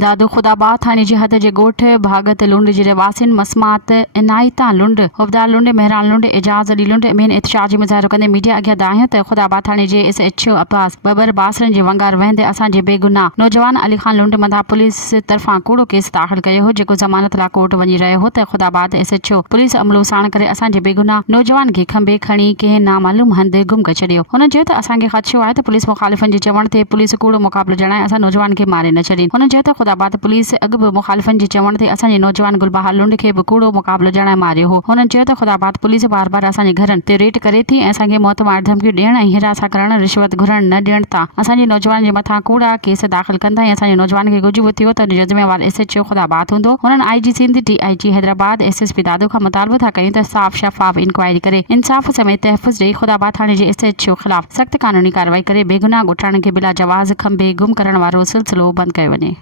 दादो खदोआबाद ٿاڻي जे हद जे ॻोठ ڀاڳت लुंड जे रھواسين مسمات عنائتان लुंड حبدار लुंड مھراڻ लुंड اعجاز लुंड में احتجاجي مظاھرو कंदे मीडिया अॻियां दाहियो त खदोआबाद ٿاڻي जे SHO अब्बास बबर बासरनि जे वंगार वहंदे असांजे बेगुनाह नौजवान अली खान लुंड मथां पुलिस तरफ़ां कूड़ो केस दाख़िल कयो हो जेको ज़मानत लाइ कोर्ट वञी रहियो हो त खदोआबाद SHO पुलिस अमलो साण करे असांजे बेगुनाह नौजवान खे खंबे खणी कंहिं नामालूम हंधि गुम करे छॾियो। हुननि चयो त असांखे ख़दशो आहे त पुलिस मुखालिफ़नि जे चवण ते पुलिस कूड़ो मुक़ाबिलो जणाए असां नौजवान खे मारे न छॾीनि। हुननि चयो त खदोआबाद पुलिस अॻु बि मुखालिफ़नि जे चवण ते असांजे नौजवान गुलबहार लुंड खे बि कूड़ो मुक़ाबिलो जणाए मारियो हो। हुननि चयो त खदोआबाद पुलिस बार बार असांजे घरनि ते रेड करे थी ऐं असांखे मौतमार धमकियूं ॾियण ऐं हिरासत करण रिश्वत घुरण न ॾियण था असांजे नौजवान जे मथां कूड़ा केस दाख़िल कंदा ऐं असांजे नौजवान खे कुझु बि थियो त हुनजो ज़िम्मेवार SHO खदोआबाद हूंदो। हुननि IG Sindh DIG Hyderabad SSP दादो खां मुतालबो था कयूं त साफ़ शफ़ाफ़ इंक्वायरी करे इंसाफ़ समेत तहफ़ुज़ ॾेई खदोआबाद ٿاڻي जे SHO ख़िलाफ़ सख़्त क़ानूनी कार्रवाई करे बेगुनाह ॻोठाणनि खे बिला जवाज़ खंबे गुम करण वारो सिलसिलो बंदि कयो वञे।